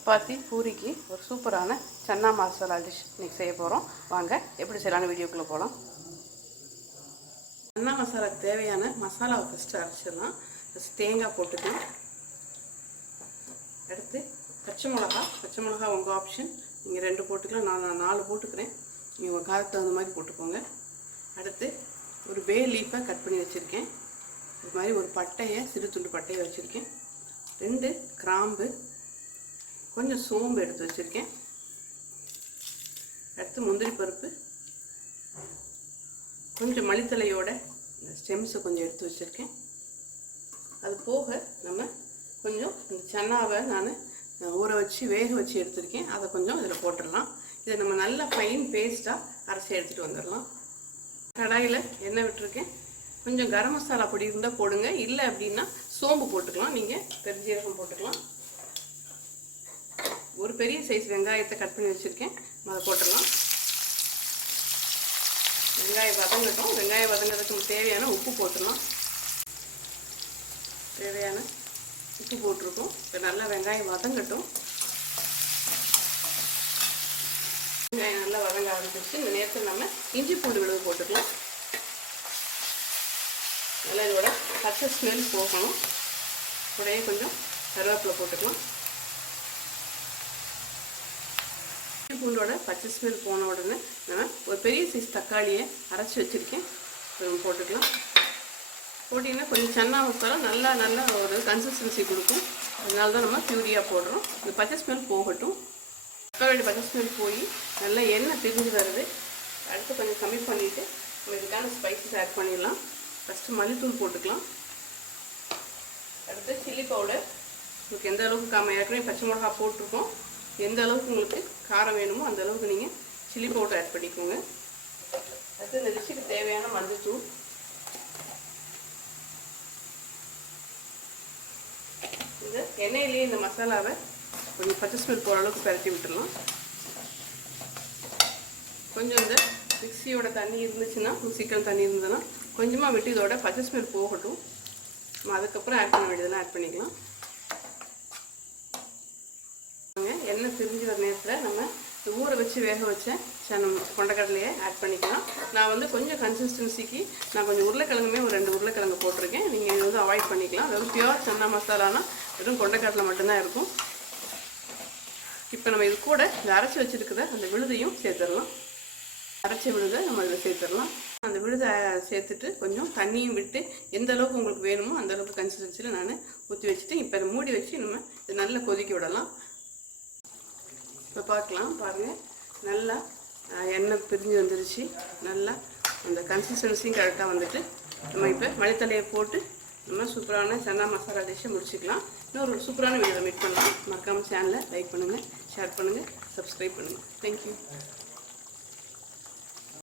சப்பாத்தி பூரிக்கு ஒரு சூப்பரான சன்னா மசாலா டிஷ் இன்றைக்கி செய்ய போகிறோம் வாங்க எப்படி செய்யலாம்னு வீடியோக்குள்ளே போகலாம் சன்னா மசாலாக்கு தேவையான மசாலாவை ஃபஸ்ட்டு அரைச்சிடலாம். ஃபஸ்ட் தேங்காய் போட்டுக்கலாம். அடுத்து பச்சை மிளகா. பச்சை மிளகா உங்கள் ஆப்ஷன் நீங்கள் ரெண்டு போட்டுக்கலாம். நான் நான் நாலு போட்டுக்கிறேன். நீங்கள் உங்கள் காரத்துக்கு தகுந்த மாதிரி போட்டுக்கோங்க. அடுத்து ஒரு பே லீஃபை கட் பண்ணி வச்சுருக்கேன். இது மாதிரி ஒரு பட்டையை சிறு துண்டு பட்டையை வச்சுருக்கேன். ரெண்டு கிராம்பு. கொஞ்சம் சோம்பு எடுத்து வச்சுருக்கேன். அடுத்து முந்திரி பருப்பு. கொஞ்சம் மளித்தலையோட ஸ்டெம்ஸை கொஞ்சம் எடுத்து வச்சுருக்கேன். அது போக நம்ம கொஞ்சம் இந்த சன்னாவை நான் ஊற வச்சு வேக வச்சு எடுத்திருக்கேன். அதை கொஞ்சம் இதில் போட்டுடலாம். இதை நம்ம நல்லா ஃபைன் பேஸ்ட்டாக அரைச்சி எடுத்துகிட்டு வந்துடலாம். கடாயில் எண்ணெய் விட்டுருக்கேன். கொஞ்சம் கரம் மசாலா பொடி இருந்தால் போடுங்க. இல்லை அப்படின்னா சோம்பு போட்டுக்கலாம். நீங்கள் பெருஞ்சீரகம் போட்டுக்கலாம். ஒரு பெரிய சைஸ் வெங்காயத்தை கட் பண்ணி வச்சுருக்கேன். அதை போட்டுடலாம். வெங்காயம் வதங்கட்டும். வெங்காயம் வதங்கிறதுக்கு தேவையான உப்பு போட்டுடலாம். தேவையான உப்பு போட்டிருக்கோம். இப்போ நல்லா வெங்காயம் வதங்கட்டும். வெங்காயம் நல்லா வதங்க ஆரம்பிச்சிருச்சு. இந்த நேரத்தில் நம்ம இஞ்சி பூண்டு விழுவு போட்டுக்கலாம். நல்லா இதோட பச்சை ஸ்மெல் போகணும். கூடயே கொஞ்சம் கருவேப்பிலை போட்டுக்கலாம் இஞ்சி பூண்டோட பச்சை ஸ்மெல் போன உடனே நான் ஒரு பெரிய சைஸ் தக்காளியை அரைச்சி வச்சுருக்கேன். போட்டுக்கலாம். போட்டிங்கன்னா கொஞ்சம் சன்னா மசாலா நல்லா நல்லா ஒரு கன்சிஸ்டன்சி கொடுக்கும். அதனால தான் நம்ம பியூரியாக போடுறோம். இந்த பச்சை ஸ்மெல் போகட்டும். தக்காளியோட பச்சை ஸ்மெல் போய் நல்லா எண்ணெய் பிரிஞ்சு வருது. அடுத்து கொஞ்சம் கம்மி பண்ணிவிட்டு நம்ம இதுக்கான ஸ்பைசஸ் ஆட் பண்ணிடலாம். ஃபஸ்ட்டு மல்லித்தூள் போட்டுக்கலாம். அடுத்து சில்லி பவுடர் உங்களுக்கு எந்த அளவுக்கு காம ஏற்கனவே பச்சை மிளகா போட்டிருக்கோம். எந்த அளவுக்கு உங்களுக்கு காரம் வேணுமோ அந்த அளவுக்கு நீங்கள் சில்லி பவுடர் ஆட் பண்ணிக்கோங்க. அடுத்து இந்த டிஷ்ஷுக்கு தேவையான மஞ்சத்தூள் இந்த எண்ணெயிலேயே இந்த மசாலாவை கொஞ்சம் பச்சை ஸ்மெல் போகிற அளவுக்கு பரட்டி விட்டுடலாம். கொஞ்சம் இந்த மிக்சியோட தண்ணி இருந்துச்சுன்னா சீக்கிரம் தண்ணி இருந்ததுன்னா கொஞ்சமாக விட்டு இதோட பச்சை ஸ்மெல் போகட்டும். நம்ம அதுக்கப்புறம் ஆட் பண்ண வேண்டியதெல்லாம் ஆட் பண்ணிக்கலாம். எண்ணெய் பிரிஞ்சு வர நேரத்தில் நம்ம ஊற வச்சு வேக வச்ச சனம் கொண்டக்கடலையை ஆட் பண்ணிக்கலாம். நான் வந்து கொஞ்சம் கன்சிஸ்டன்சிக்கு நான் கொஞ்சம் உருளைக்கிழங்குமே ஒரு ரெண்டு உருளைக்கிழங்கு போட்டிருக்கேன். நீங்கள் இது வந்து அவாய்ட் பண்ணிக்கலாம். வெறும் பியூர் சன்னா மசாலானா வெறும் கொண்டக்கடலை மட்டும்தான் இருக்கும். இப்போ நம்ம இது கூட இந்த அரைச்சி வச்சுருக்கிற அந்த விழுதையும் சேர்த்துடலாம். அரைச்ச விழுதை நம்ம இதில் சேர்த்துடலாம். அந்த விழுதை சேர்த்துட்டு கொஞ்சம் தண்ணியும் விட்டு எந்த அளவுக்கு உங்களுக்கு வேணுமோ அந்த அளவுக்கு கன்சிஸ்டன்சியில் நான் ஊற்றி வச்சுட்டு இப்போ மூடி வச்சு நம்ம இதை நல்லா கொதிக்க விடலாம். இப்போ பார்க்கலாம் பாருங்கள் நல்லா எண்ணெய் பிரிஞ்சு வந்துருச்சு. நல்லா அந்த கன்சிஸ்டன்சியும் கரெக்டாக வந்துட்டு நம்ம இப்போ மளித்தலையை போட்டு நம்ம சூப்பரான சன்னா மசாலா டிஷ்ஷை முடிச்சுக்கலாம். இன்னொரு சூப்பரான வீடியோ மீட் பண்ணலாம். மறக்காமல் சேனலை லைக் பண்ணுங்கள் ஷேர் பண்ணுங்கள் சப்ஸ்கிரைப் பண்ணுங்கள் தேங்க்யூ